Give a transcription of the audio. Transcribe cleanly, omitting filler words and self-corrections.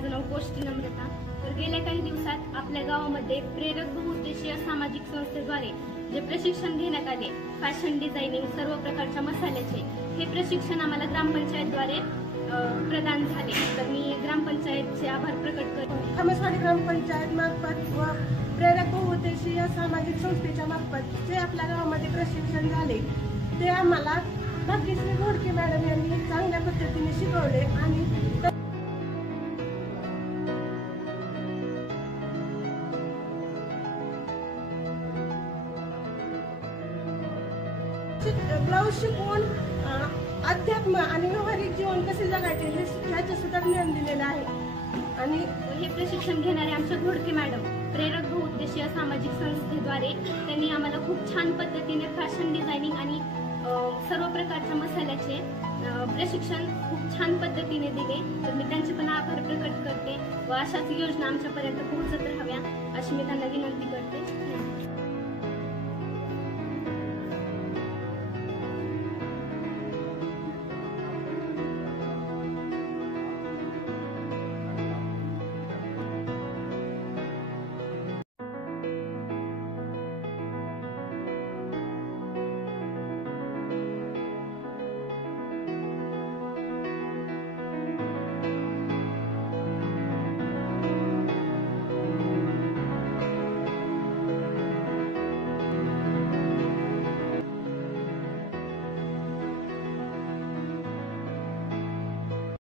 माझं नाव कोष्टी नम्रता। तर गेल्या काही दिवसात आपल्या गावामध्ये प्रेरक बहुउद्देशीय सामाजिक संस्थेद्वारे जे प्रशिक्षण घेण्यात आले, फॅशन डिझायनिंग, सर्व प्रकारच्या मसाल्याचे, हे प्रशिक्षण आम्हाला ग्रामपंचायतद्वारे प्रदान झाले। तर मी ग्रामपंचायतचे आभार प्रकट करतो। खमसवाडी ग्रामपंचायत मार्फत व प्रेरक बहुउद्देशीय सामाजिक संस्थेच्या मार्फत जे आपल्या गावामध्ये प्रशिक्षण झाले ते आम्हाला भाग्यश्री घोडके मॅडम यांनी चांगल्या पद्धतीने शिकवले आणि ब्लाऊज शिकवून अध्यात्म आणि व्यावहारिक जीवन कसे जगायचे ह्याचे सुद्धा ज्ञान दिलेलं आहे। आणि हे प्रशिक्षण घेणारे आमच्या घोडके मॅडम प्रेरक बहुउद्देशीय सामाजिक संस्थेद्वारे त्यांनी आम्हाला खूप छान पद्धतीने फॅशन डिझायनिंग आणि सर्व प्रकारच्या मसाल्याचे प्रशिक्षण खूप छान पद्धतीने दिले। तर मी त्यांचे पण आभार प्रकट करते व अशाच योजना आमच्यापर्यंत पोहोचत राहाव्या अशी मी त्यांना विनंती करते।